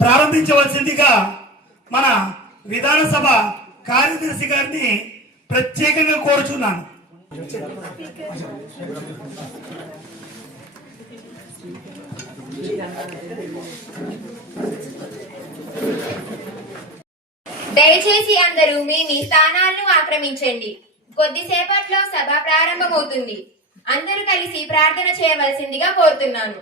ప్రారంభించవలసిందిగా మన విధానసభ కార్యదర్శి గారిని ప్రత్యేకంగా కోరుచున్నాను. దయచేసి అందరూ మీ స్థానాలను ఆక్రమించండి. కొద్దిసేపట్లో సభ ప్రారంభమవుతుంది. అందరూ కలిసి ప్రార్థన చేయవలసిందిగా కోరుతున్నాను.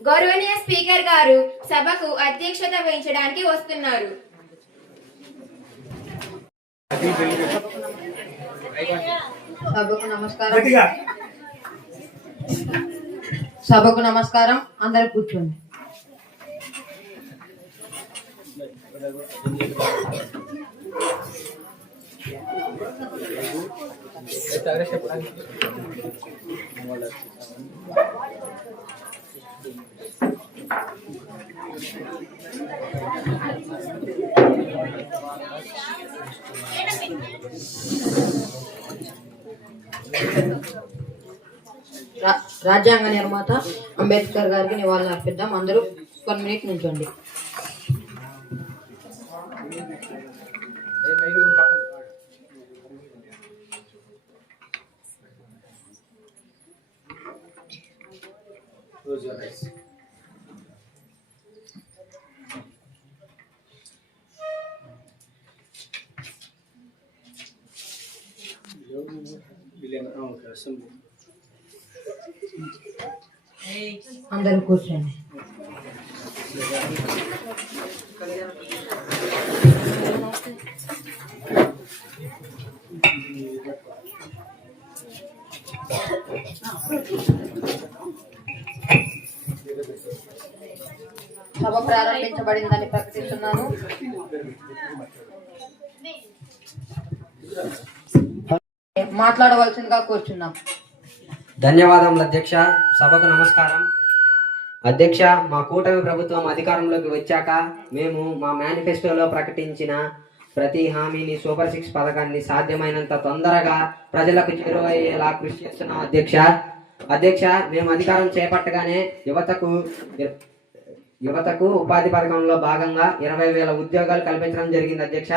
గౌరవనీయ స్పీకర్ గారు సభకు అధ్యక్షత వహించడానికి వస్తున్నారు. సభకు నమస్కారం. అందరూ కూర్చోండి. రాజ్యాంగ నిర్మాత అంబేద్కర్ గారికి నివాళులు అర్పిద్దాం. అందరూ 1 మినిట్ నుంచోండి. అందరూ కూర్చోండి. సభ ప్రారంభించబడిందని ప్రకటిస్తున్నాను. మాట్లాడవలసిందిగా కూర్చున్నాం. ధన్యవాదములు అధ్యక్ష. సభకు నమస్కారం. అధ్యక్ష, మా కూటమి ప్రభుత్వం అధికారంలోకి వచ్చాక మేము మా మేనిఫెస్టోలో ప్రకటించిన ప్రతి హామీని సూపర్ 6 పథకాన్ని సాధ్యమైనంత తొందరగా ప్రజలకు చేరువయ్యేలా కృషి చేస్తున్నాం అధ్యక్ష. మేము అధికారం చేపట్టగానే యువతకు ఉపాధి పథకంలో భాగంగా 20,000 ఉద్యోగాలు కల్పించడం జరిగింది అధ్యక్ష.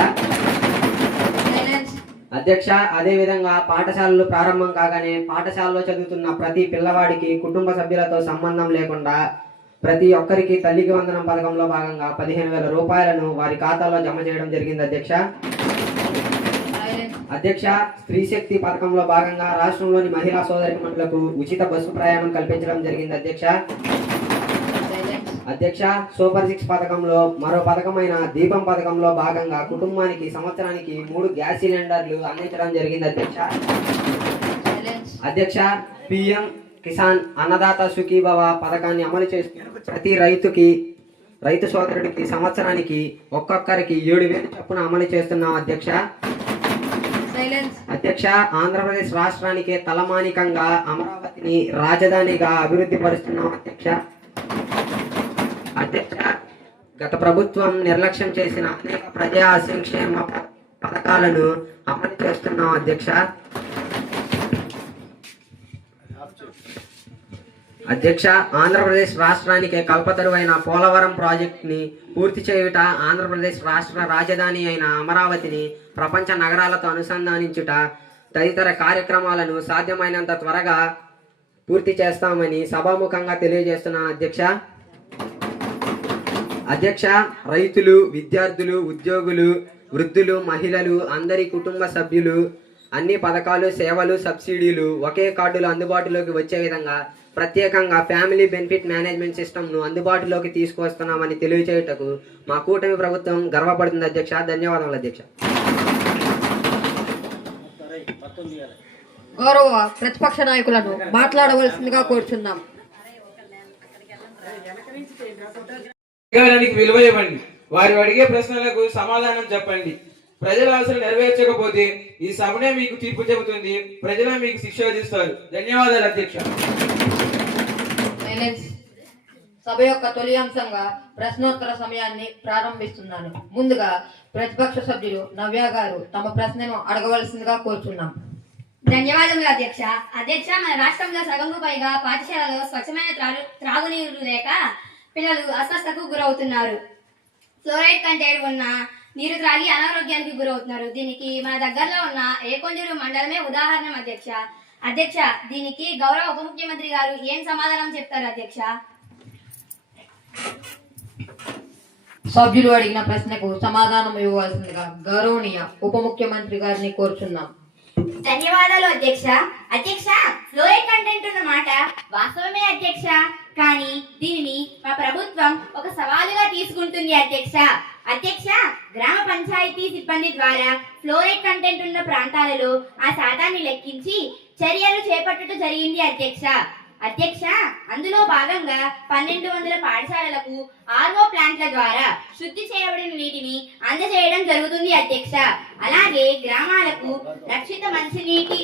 అదేవిధంగా పాఠశాలలు ప్రారంభం కాగానే పాఠశాలలో చదువుతున్న ప్రతి పిల్లవాడికి కుటుంబ సభ్యులతో సంబంధం లేకుండా ప్రతి ఒక్కరికి తల్లికి వందనం పథకంలో భాగంగా 15,000 రూపాయలను వారి ఖాతాలో జమ చేయడం జరిగింది అధ్యక్ష. స్త్రీ శక్తి పథకంలో భాగంగా రాష్ట్రంలోని మహిళా సోదరిమణులకు ఉచిత బస్సు ప్రయాణం కల్పించడం జరిగింది అధ్యక్ష. సూపర్ 6 పథకంలో మరో పథకమైన దీపం పథకంలో భాగంగా కుటుంబానికి సంవత్సరానికి 3 గ్యాస్ సిలిండర్లు అందించడం జరిగింది అధ్యక్ష. పిఎం కిసాన్ అన్నదాత సుఖీభవ పథకాన్ని అమలు చేస్తూ ప్రతి రైతు సోదరుడికి సంవత్సరానికి ఒక్కొక్కరికి 7,000 చొప్పున అమలు చేస్తున్నాం అధ్యక్ష. ఆంధ్రప్రదేశ్ రాష్ట్రానికి తలమానికంగా అమరావతిని రాజధానిగా అభివృద్ధి పరుస్తున్నాం అధ్యక్ష. గత ప్రభుత్వం నిర్లక్ష్యం చేసిన అనేక ప్రజా సంక్షేమ పథకాలను అమలు చేస్తున్నాం అధ్యక్ష. ఆంధ్రప్రదేశ్ రాష్ట్రానికి కల్పతరువైన పోలవరం ప్రాజెక్టుని పూర్తి చేయుట, ఆంధ్రప్రదేశ్ రాష్ట్ర రాజధాని అయిన అమరావతిని ప్రపంచ నగరాలతో అనుసంధానించుట తదితర కార్యక్రమాలను సాధ్యమైనంత త్వరగా పూర్తి చేస్తామని సభాముఖంగా తెలియజేస్తున్నాను అధ్యక్ష, రైతులు, విద్యార్థులు, ఉద్యోగులు, వృద్ధులు, మహిళలు, అందరి కుటుంబ సభ్యులు అన్ని పథకాలు, సేవలు, సబ్సిడీలు ఒకే కార్డులో అందుబాటులోకి వచ్చే విధంగా ప్రత్యేకంగా ఫ్యామిలీ బెనిఫిట్ మేనేజ్మెంట్ సిస్టమ్ను అందుబాటులోకి తీసుకొస్తున్నామని తెలియచేయుటకు మా కూటమి ప్రభుత్వం గర్వపడుతుంది అధ్యక్ష. ధన్యవాదములు అధ్యక్ష. గౌరవ ప్రతిపక్ష నాయకులను మాట్లాడవలసిందిగా కోరుచున్నాం. అధికారానికి విలువ ఇవ్వండి. వారు అడిగే ప్రశ్నలకు సమాధానం చెప్పండి. ప్రజల అవసరం నెరవేర్చకపోతే ఈ సభనే మీకు తీర్పు చెబుతుంది. ప్రజలే మీకు శిక్ష విధిస్తారు. ధన్యవాదాలు అధ్యక్ష. సభ యొక్క తొలి అంశంగా ప్రశ్నోత్తర సమయాన్ని ప్రారంభిస్తున్నాను. ముందుగా ప్రతిపక్ష సభ్యులు నవ్య గారు తమ ప్రశ్నను అడగవలసిందిగా కోరుచున్నాం. ధన్యవాదములు అధ్యక్ష. అధ్యక్ష, మన రాష్ట్రంలో సగంకు పైగా పాఠశాలలో స్వచ్ఛమైన త్రాగునీరు లేక పిల్లలు అస్వస్థతకు గురవుతున్నారు. ఫ్లోరైడ్ కంటెంట్ ఉన్న నీరు త్రాగి అనారోగ్యానికి గురవుతున్నారు. దీనికి మన దగ్గరలో ఉన్న ఏకొండూరు మండలమే ఉదాహరణ అధ్యక్ష. అధ్యక్ష, దీనికి గౌరవ ఉప ముఖ్యమంత్రి గారు ఏం సమాధానం చెప్తారు అధ్యక్ష? సభ్యులు అడిగిన ప్రశ్నకు సమాధానం ఇవ్వవలసిందిగా గౌరవనీయ ఉప ముఖ్యమంత్రి గారిని కోరుచున్నాం. ధన్యవాదాలు అధ్యక్ష. అధ్యక్ష, ఫ్లోరైడ్ కంటెంట్ ఉన్న మాట వాస్తవమే అధ్యక్ష. కానీ దీనిని మా ప్రభుత్వం ఒక సవాలుగా తీసుకుంటుంది అధ్యక్ష. అధ్యక్ష, గ్రామ పంచాయతీ సిబ్బంది ద్వారా ఫ్లోరైడ్ కంటెంట్ ఉన్న ప్రాంతాలలో ఆ శాతాన్ని లెక్కించి చర్యలు చేపట్టడం జరిగింది అధ్యక్ష. అధ్యక్ష, అందులో భాగంగా 1200 పాఠశాలలకు ఆర్ఓ ప్లాంట్ల ద్వారా శుద్ధి చేయబడిన నీటిని అందజేయడం జరుగుతుంది అధ్యక్ష. అలాగే గ్రామాలకు రక్షిత మంచినీటి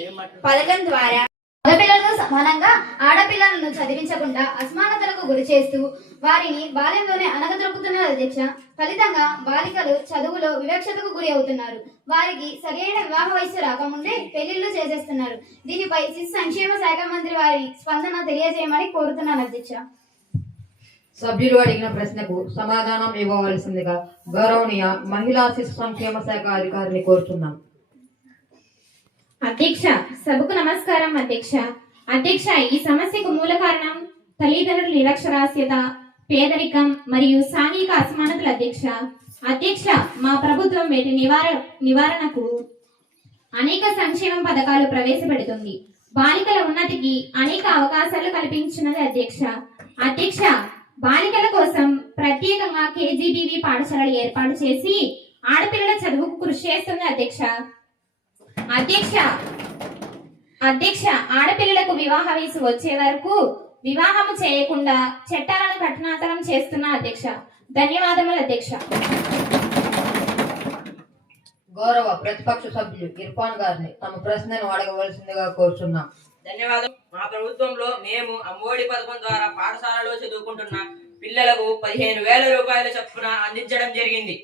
పథకం ద్వారా మగపిల్లలతో సమానంగా ఆడపిల్లలను చదివించకుండా అసమానతలకు గురి చేస్తూ వారిని బాల్యంలోనే అనగదొక్కుతున్నారు అధ్యక్ష. ఫలితంగా బాలికలు చదువులో వివక్షతకు గురి అవుతున్నారు. వారికి సరైన వివాహ వయస్సు రాకముందే పెళ్లిళ్లు చేసేస్తున్నారు. దీనిపై శిశు సంక్షేమ శాఖ మంత్రి వారి స్పందన తెలియజేయమని కోరుతున్నాను అధ్యక్ష. సభ్యులు అడిగిన ప్రశ్నకు సమాధానం ఇవ్వవలసిందిగా గౌరవనీయ మహిళా శిశు సంక్షేమ శాఖ అధికారిని కోరుతున్నాం. అధ్యక్ష, సభకు నమస్కారం అధ్యక్ష. అధ్యక్ష, ఈ సమస్యకు మూల కారణం తల్లిదండ్రుల నిరక్షరాస్యత, పేదరికం మరియు సాంఘిక అసమానతలు అధ్యక్ష. అధ్యక్ష, మా ప్రభుత్వం వీటి నివారణకు అనేక సంక్షేమ పథకాలు ప్రవేశపెడుతుంది. బాలికల ఉన్నతికి అనేక అవకాశాలు కల్పించినది అధ్యక్ష. అధ్యక్ష, బాలికల కోసం ప్రత్యేకంగా కేజీబీవీ పాఠశాలలు ఏర్పాటు చేసి ఆడపిల్లల చదువుకు కృషి చేస్తుంది అధ్యక్ష. అధ్యక్ష, ఆడపిల్లలకు వివాహ వయసు వచ్చే వరకు వివాహము చేయకుండా చట్టాలను కఠినతరం చేస్తున్న అధ్యక్ష. ధన్యవాదములు అధ్యక్ష. గౌరవ ప్రతిపక్ష సభ్యులు ఇర్ఫాన్ గారిని తమ ప్రశ్నను అడగవలసిందిగా కోరుచున్నాం. ధన్యవాదం. మా ప్రభుత్వంలో మేము అమ్మఒడి పథకం ద్వారా పాఠశాలలో చదువుకుంటున్న పిల్లలకు 15,000 రూపాయల చొప్పున అందించడం జరిగింది.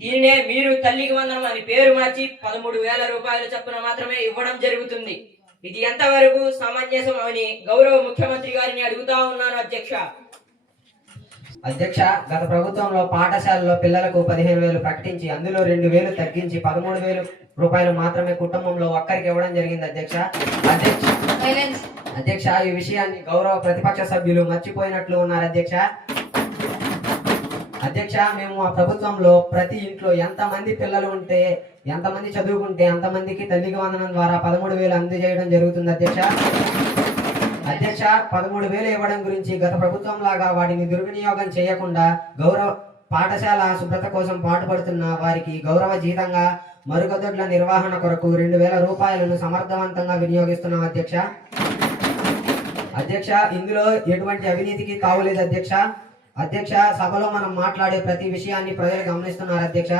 దీనినే మీరు తల్లికి వందనం అని పేరు మార్చి 13,000 రూపాయల చొప్పున మాత్రమే ఇవ్వడం జరుగుతుంది. ఇది ఎంతవరకు సమంజసం అని గౌరవ ముఖ్యమంత్రి గారిని అడుగుతా ఉన్నాను అధ్యక్ష. అధ్యక్ష, గత ప్రభుత్వంలో పాఠశాలలో పిల్లలకు 15,000 ప్రకటించి అందులో 2,000 తగ్గించి 13,000 రూపాయలు మాత్రమే కుటుంబంలో ఒక్కరికి ఇవ్వడం జరిగింది అధ్యక్ష. అధ్యక్ష, ఈ విషయాన్ని గౌరవ ప్రతిపక్ష సభ్యులు మర్చిపోయినట్లు ఉన్నారు అధ్యక్ష. అధ్యక్ష, మేము ఆ ప్రభుత్వంలో ప్రతి ఇంట్లో ఎంతమంది పిల్లలు ఉంటే, ఎంతమంది చదువుకుంటే అంతమందికి తల్లికి వందనం ద్వారా 13,000 అందజేయడం జరుగుతుంది అధ్యక్ష. అధ్యక్ష, 13,000 ఇవ్వడం గురించి గత ప్రభుత్వం లాగా వాటిని దుర్వినియోగం చేయకుండా గౌరవ పాఠశాల శుభ్రత కోసం పాటుపడుతున్న వారికి గౌరవ జీతంగా మరుగుదొడ్ల నిర్వహణ కొరకు 2,000 రూపాయలను సమర్థవంతంగా వినియోగిస్తున్నాం అధ్యక్ష. అధ్యక్ష, ఇందులో ఎటువంటి అవినీతికి తావులేదు అధ్యక్ష. అధ్యక్ష, సభలో మనం మాట్లాడే ప్రతి విషయాన్ని ప్రజలు గమనిస్తున్నారు అధ్యక్ష.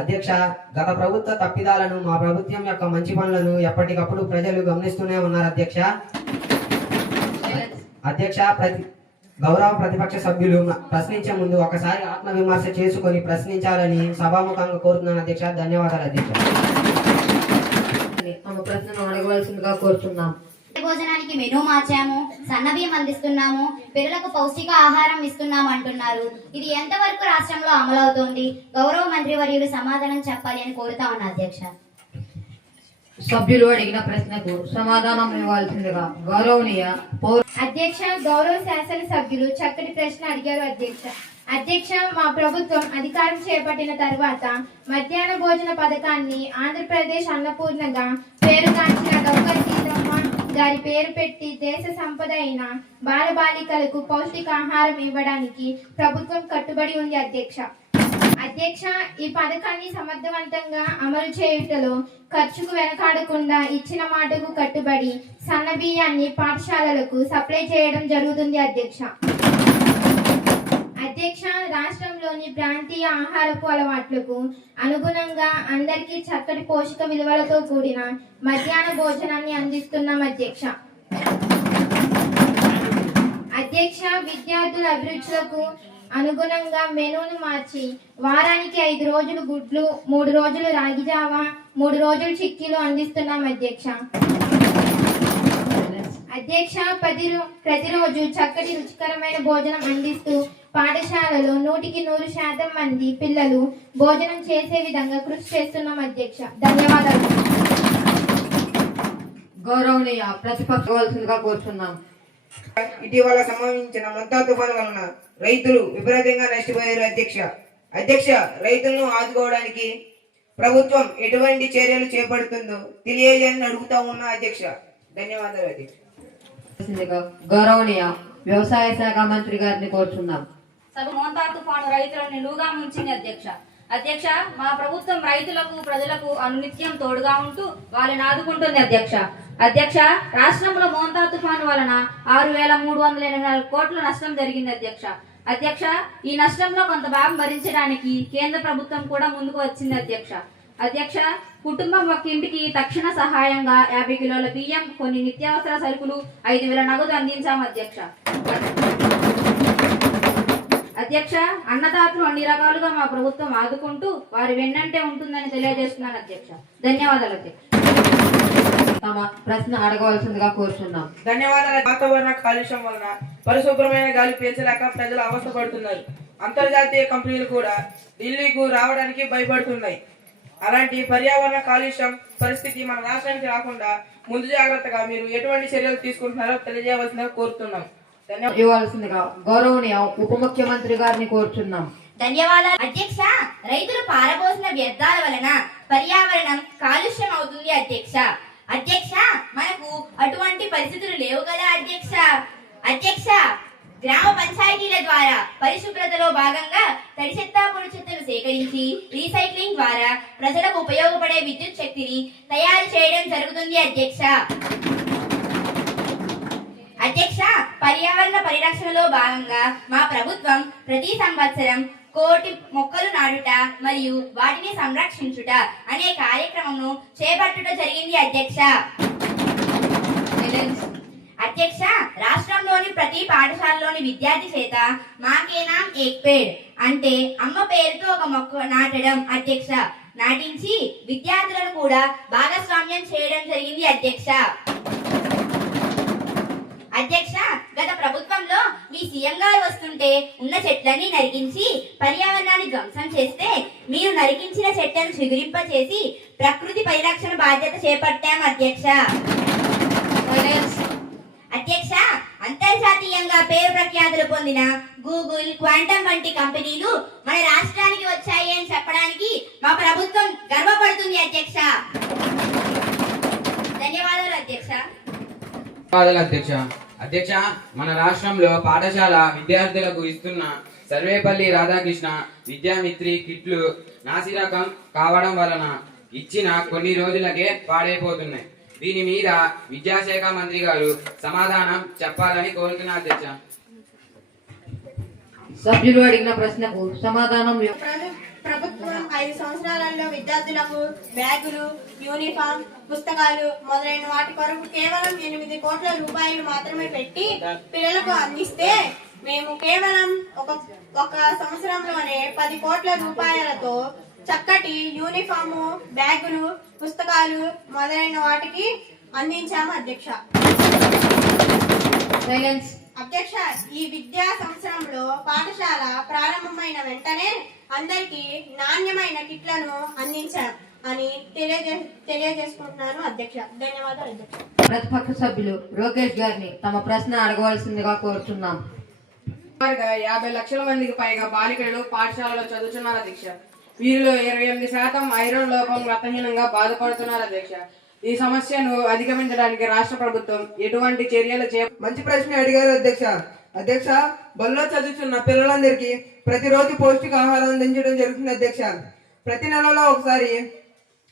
అధ్యక్ష, గత ప్రభుత్వ తప్పిదాలను, మా ప్రభుత్వం యొక్క మంచి పనులను ఎప్పటికప్పుడు ప్రజలు గమనిస్తూనే ఉన్నారు అధ్యక్ష. అధ్యక్ష, గౌరవ ప్రతిపక్ష సభ్యులు ప్రశ్నించే ముందు ఒకసారి ఆత్మవిమర్శ చేసుకొని ప్రశ్నించాలని సభాముఖంగా కోరుతున్నాను అధ్యక్ష. ధన్యవాదాలు అధ్యక్ష. తమ ప్రశ్నను అడగవలసిందిగా కోరుతున్నాం. భోజనానికి మెనూ మార్చాము, సన్నబియ్యం అందిస్తున్నాము, పిల్లలకు పౌష్టిక ఆహారం ఇస్తున్నాము అంటున్నారు. ఇది ఎంతవరకు రాష్ట్రంలో అమలవుతోంది? గౌరవ మంత్రి వర్యులు సమాధానం చెప్పాలి అని కోరుతా ఉన్నా అధ్యక్ష. సభ్యులు అడిగిన ప్రశ్నకు సమాధానం ఇవ్వాల్సిందిగా గౌరవనీయ అధ్యక్ష, గౌరవ శాసన సభ్యులు చక్కటి ప్రశ్న అడిగారు అధ్యక్ష. అధ్యక్ష, మా ప్రభుత్వం అధికారం చేపట్టిన తర్వాత మధ్యాహ్న భోజన పథకాన్ని ఆంధ్రప్రదేశ్ అన్నపూర్ణగా పేరుగాంచిన గౌకర్ సీతమ్మ గారి పేరు పెట్టి దేశ సంపద అయిన బాలబాలికలకు పౌష్టికాహారం ఇవ్వడానికి ప్రభుత్వం కట్టుబడి ఉంది అధ్యక్ష. అధ్యక్ష, ఈ పథకాన్ని సమర్థవంతంగా అమలు చేయుటలో ఖర్చుకు వెనకాడకుండా ఇచ్చిన మాటకు కట్టుబడి సన్న బియ్యాన్ని పాఠశాలలకు సప్లై చేయడం జరుగుతుంది అధ్యక్ష. అధ్యక్ష, రాష్ట్రంలోని ప్రాంతీయ ఆహారపు అలవాట్లకు అనుగుణంగా అందరికీ చక్కటి పోషక విలువలతో కూడిన మధ్యాహ్న భోజనాన్ని అందిస్తున్నాం అధ్యక్ష. అధ్యక్ష, విద్యార్థుల అభిరుచులకు అనుగుణంగా మెనూను మార్చి వారానికి 5 రోజులు గుడ్లు, 3 రోజులు రాగి జావా, 3 రోజులు చిక్కీలు అందిస్తున్నాం అధ్యక్ష. అధ్యక్ష, ప్రతిరోజు చక్కటి రుచికరమైన భోజనం అందిస్తూ పాఠశాలలో 100% మంది పిల్లలు భోజనం చేసే విధంగా కృషి చేస్తున్నాం అధ్యక్ష. ధన్యవాదాలు. గౌరవనీయ ప్రతిపక్షవలసిందిగా కోరుచున్నాం. ఇటీవల సంభవించిన మొంతా తుఫాను వలన రైతులు విపరీతంగా నష్టపోయారు అధ్యక్ష, రైతులను ఆదుకోవడానికి ప్రభుత్వం ఎటువంటి చర్యలు చేపడుతుందో తెలియజేయాలని అడుగుతా ఉన్నా అధ్యక్ష. ధన్యవాదాలు అధ్యక్ష. గౌరవనీయ వ్యవసాయ శాఖ మంత్రి గారిని కోరుచున్నాం. మోంతా తుఫాను రైతులను నిలువుగా ముంచింది అధ్యక్ష, మా ప్రభుత్వం రైతులకు ప్రజలకు అనునిత్యం తోడుగా ఉంటూ వాళ్ళని ఆదుకుంటుంది అధ్యక్ష, రాష్ట్రంలో మోంతా తుఫాను వలన 6,384 కోట్ల నష్టం జరిగింది అధ్యక్ష, ఈ నష్టంలో కొంత భాగం భరించడానికి కేంద్ర ప్రభుత్వం కూడా ముందుకు వచ్చింది అధ్యక్ష, కుటుంబం ఒక ఇంటికి తక్షణ సహాయంగా 50 కిలోల బియ్యం, కొన్ని నిత్యావసర సరుకులు, 5,000 నగదు అందించాం అధ్యక్ష, అన్నదాతలు అన్ని రకాలుగా మా ప్రభుత్వం ఆదుకుంటూ వారి వెన్నంటే ఉంటుందని తెలియజేస్తున్నాను అధ్యక్ష. ధన్యవాదాలు అధ్యక్ష. తమ ప్రశ్న అడగవలసిందిగా కోరుచున్నాం. ధన్యవాదాలు. వాతావరణ కాలుష్యం వలన పరిశుభ్రమైన గాలి పీల్చలేక ప్రజలు అవస్థ పడుతున్నారు. అంతర్జాతీయ కంపెనీలు కూడా ఢిల్లీకు రావడానికి భయపడుతున్నాయి. అలాంటి పర్యావరణ కాలుష్యం పరిస్థితి మన రాష్ట్రానికి రాకుండా ముందు జాగ్రత్తగా మీరు ఎటువంటి చర్యలు తీసుకుంటున్నారో తెలియజేయవలసిందిగా కోరుతున్నాం. ఇవ్వాల్సిందిగా గౌరవనీయ ఉప ముఖ్యమంత్రి గారిని కోరుచున్నాం. ధన్యవాదాలు అధ్యక్ష. రైతులు పారబోసిన వ్యర్థాల వలన పర్యావరణం కాలుష్యం అవుతుంది అధ్యక్ష, మనకు అటువంటి పరిస్థితులు లేవు కదా అధ్యక్ష, గ్రామ పంచాయతీల ద్వారా పరిశుభ్రతలో భాగంగా తడి చెత్త, పొడి చెత్తను సేకరించి రీసైక్లింగ్ ద్వారా ప్రజలకు ఉపయోగపడే విద్యుత్ శక్తిని తయారు చేయడం జరుగుతుంది అధ్యక్ష, పర్యావరణ పరిరక్షణలో భాగంగా మా ప్రభుత్వం ప్రతి సంవత్సరం 1 కోటి మొక్కలు నాటుట మరియు వాటిని సంరక్షించుట అనే కార్యక్రమంను చేపట్టుట జరిగింది అధ్యక్ష, రాష్ట్రంలోని ప్రతి పాఠశాలలోని విద్యార్థి చేత మాకే నామ్ ఏక్ పేడ్ అంటే అమ్మ పేరుతో ఒక మొక్క నాటడం నాటించి విద్యార్థులను కూడా భాగస్వామ్యం చేయడం జరిగింది అధ్యక్ష, గత ప్రభుత్వంలో మీ సీఎం గారు వస్తుంటే ఉన్న చెట్లన్నీ నరికించి పర్యావరణాన్ని ధ్వంసం చేస్తే మీరు నరికించిన చెట్లను చిగురింప చేసి ప్రకృతి పరిరక్షణ బాధ్యత చేపట్టాం అధ్యక్ష, అంతర్జాతీయంగా పేరు ప్రఖ్యాతులు పొందిన గూగుల్, క్వాంటమ్ వంటి కంపెనీలు మన రాష్ట్రానికి వచ్చాయి అని చెప్పడానికి మా ప్రభుత్వం గర్వపడుతుంది ధన్యవాదాలు అధ్యక్ష, మన రాష్ట్రంలో పాఠశాల విద్యార్థులకు ఇస్తున్న సర్వేపల్లి రాధాకృష్ణ విద్యామిత్రి కిట్లు నాసిరకం కావడం వలన ఇచ్చిన కొన్ని రోజులకే పాడైపోతున్నాయి. దీని మీద విద్యాశాఖ మంత్రి గారు సమాధానం చెప్పాలని కోరుతున్నా అధ్యక్ష. సభ్యులు అడిగిన ప్రశ్నకు సమాధానం. ప్రభుత్వం 5 సంవత్సరాలలో విద్యార్థులకు బ్యాగులు, యూనిఫామ్, పుస్తకాలు మొదలైన వాటి కొరకు కేవలం 8 కోట్ల రూపాయలు మాత్రమే పెట్టి పిల్లలకు అందిస్తే మేము కేవలం ఒక సంవత్సరంలోనే 10 కోట్ల రూపాయలతో చక్కటి యూనిఫాము, బ్యాగులు, పుస్తకాలు మొదలైన వాటికి అందించాము అధ్యక్ష, ఈ విద్యా సంవత్సరంలో పాఠశాల ప్రారంభమైన వెంటనే అందరికీ నాణ్యమైన కిట్లను అందించాం అని తెలియజేసుకుంటున్నాను అధ్యక్ష. ధన్యవాదాలు అధ్యక్ష. ప్రతిపక్ష సభ్యులు లోకేష్ గారిని తమ ప్రశ్న అడగవలసిందిగా కోరుతున్నాం. సుమారుగా 50 లక్షల మందికి పైగా బాలికలు పాఠశాలలో చదువుతున్నారు అధ్యక్ష. వీరిలో 28% ఐరన్ లోపం రక్తహీనంగా బాధపడుతున్నారు అధ్యక్ష. ఈ సమస్యను అధిగమించడానికి రాష్ట్ర ప్రభుత్వం ఎటువంటి చర్యలు మంచి ప్రశ్న అడిగారు అధ్యక్ష. అధ్యక్ష, బల్లో చదువుతున్న పిల్లలందరికీ ప్రతిరోజు పౌష్టికాహారం అందించడం జరుగుతుంది అధ్యక్ష. ప్రతి నెలలో ఒకసారి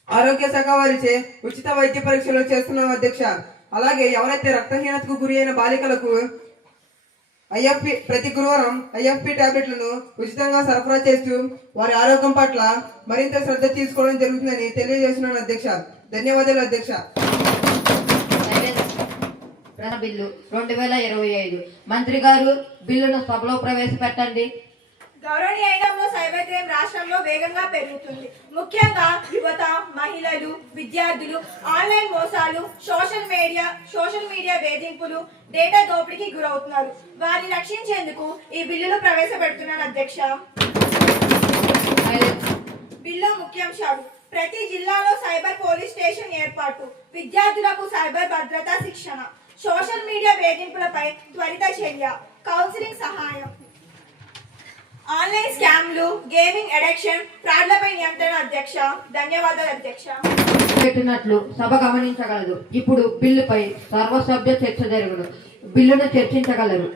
ఆరోగ్య శాఖ వారిచే ఉచిత వైద్య పరీక్షలు చేస్తున్నాం అధ్యక్ష. అలాగే ఎవరైతే రక్తహీనతకు గురి అయిన బాలికలకు ప్రతి గురువారం IFP టాబ్లెట్లను ఉచితంగా సరఫరా చేస్తూ వారి ఆరోగ్యం పట్ల మరింత శ్రద్ధ తీసుకోవడం జరుగుతుందని తెలియజేస్తున్నాను అధ్యక్ష. ధన్యవాదాలు అధ్యక్ష. బిల్లు 2025 మంత్రి గారు బిల్లును సభలో ప్రవేశపెట్టండి. గౌరవనీయంలో సైబర్ క్రైమ్ రాష్ట్రంలో వేగంగా పెరుగుతుంది. ముఖ్యంగా యువత, మహిళలు, విద్యార్థులు ఆన్లైన్ మోసాలు, సోషల్ మీడియా వేధింపులు, డేటా దోపిడీకి గురవుతున్నారు. వారిని రక్షించేందుకు ఈ బిల్లును ప్రవేశపెడుతున్నాను అధ్యక్ష. బిల్లు ముఖ్యాంశాలు: ప్రతి జిల్లాలో సైబర్ పోలీస్ స్టేషన్ ఏర్పాటు, విద్యార్థులకు సైబర్ భద్రతా శిక్షణ, సోషల్ మీడియా వేధింపులపై త్వరిత చర్య, కౌన్సిలింగ్ సహాయం, ఆన్లైన్ స్కామ్లు, గేమింగ్ అడిక్షన్, ఫ్రాడ్లపై నియంత్రణ అధ్యక్ష. ధన్యవాదాలు అధ్యక్ష. పెట్టినట్లు సభ గమనించగలదు. ఇప్పుడు బిల్లుపై సర్వసభ్య చర్చ జరుగును. బిల్లును చర్చించగలరు.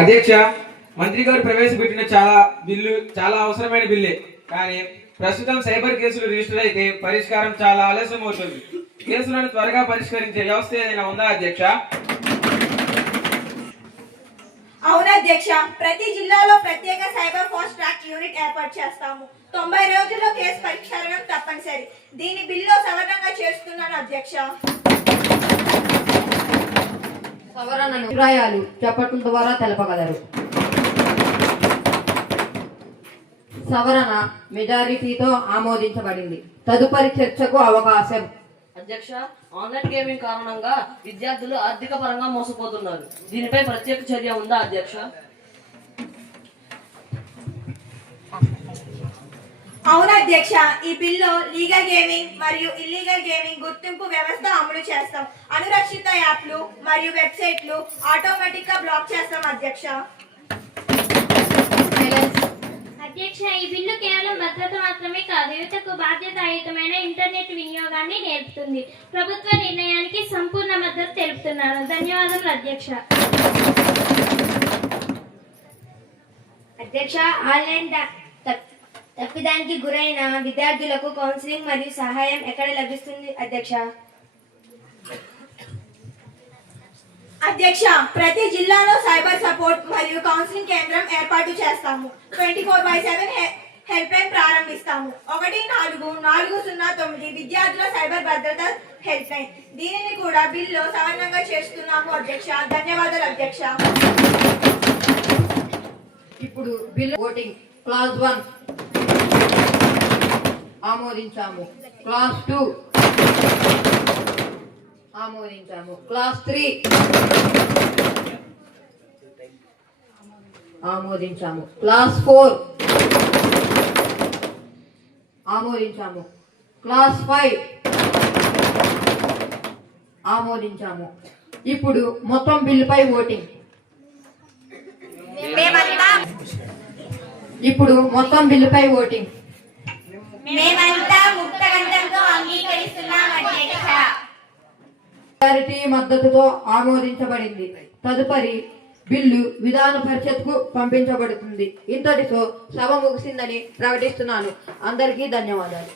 అధ్యక్ష, మంత్రి గారు ప్రవేశపెట్టిన చాలా అవసరమైన బిల్లే. కానీ ప్రస్తుతం సైబర్ కేసులు రిజిస్టర్ అయితే పరిష్కారం చాలా ఆలస్యం అవుతుంది. కేసులను త్వరగా పరిష్కరించే వ్యవస్థ ఏదైనా ఉందా అధ్యక్ష? అవును అధ్యక్ష. ప్రతి జిల్లాలో ప్రత్యేక సైబర్ ఫాస్ట్ ట్రాక్ యూనిట్ ఏర్పాటు చేస్తాము. 90 రోజుల్లో కేసు పరిష్కారం తప్పనిసరి. దీని బిల్లు సవరణంగా చేస్తున్నాను అధ్యక్ష. సవరణను అభిప్రాయాలు చెప్పటం ద్వారా తెలపగలరు. సవరణ మెజారిటీతో ఆమోదించబడింది. తదుపరి చర్చకు అవకాశం. అధ్యక్ష, ఆన్లైన్ గేమింగ్ కారణంగా విద్యార్థులు ఆర్థిక పరంగా మోసపోతున్నారు. దీనిపై ప్రత్యేక చర్య ఉందా అధ్యక్ష? అవును అధ్యక్ష. ఈ బిల్లు లీగల్ గేమింగ్ మరియు ఇల్లీగల్ గేమింగ్ గుర్తింపు వ్యవస్థ అమలు చేస్తాం. అనురక్షిత యాప్లు మరియు వెబ్సైట్లు ఆటోమేటిక్ గా బ్లాక్ చేస్తాం అధ్యక్ష. అధ్యక్ష, ఈ బిల్లు కేవలం భద్రత మాత్రమే కాదు, యువతకు బాధ్యతాయుతమైన ఇంటర్నెట్ వినియోగాన్ని నేర్పుతుంది. ప్రభుత్వ నిర్ణయానికి సంపూర్ణ మద్దతు తెలుపుతున్నాను. ధన్యవాదాలు అధ్యక్ష. అధ్యక్ష, ఆన్లైన్ తప్పిదానికి గురైన విద్యార్థులకు కౌన్సిలింగ్ మరియు సహాయం ఎక్కడ లభిస్తుంది అధ్యక్ష? అధ్యక్ష, ప్రతి జిల్లాలో సైబర్ సపోర్ట్ మరియు కౌన్సిలింగ్ కేంద్రం ఏర్పాటు చేస్తాము. 24/7 హెల్ప్ లైన్ ప్రారంభిస్తాము. 14409 విద్యార్థుల సైబర్ భద్రత హెల్ప్ లైన్. దీనిని కూడా బిల్లు సవరణంగా చేస్తున్నాము అధ్యక్ష. ధన్యవాదాలు అధ్యక్ష. ఇప్పుడు బిల్లు ఓటింగ్. క్లాస్ 1 ఆమోదించాము. క్లాస్ 2 ఆమోదించాము. క్లాస్ 3 ఆమోదించాము. క్లాస్ 4 ఆమోదించాము. క్లాస్ 5 ఆమోదించాము. ఇప్పుడు మొత్తం బిల్లుపై ఓటింగ్. ఇప్పుడు మొత్తం బిల్లుపై ఓటింగ్. మేమంతా ముక్తకంఠంతో అంగీకరిస్తున్నాం అధ్యక్ష. మెజారిటీ మద్దతుతో ఆమోదించబడింది. తదుపరి బిల్లు విధాన పరిషత్కు పంపించబడుతుంది. ఇంతటితో సభ ముగిసిందని ప్రకటిస్తున్నాను. అందరికీ ధన్యవాదాలు.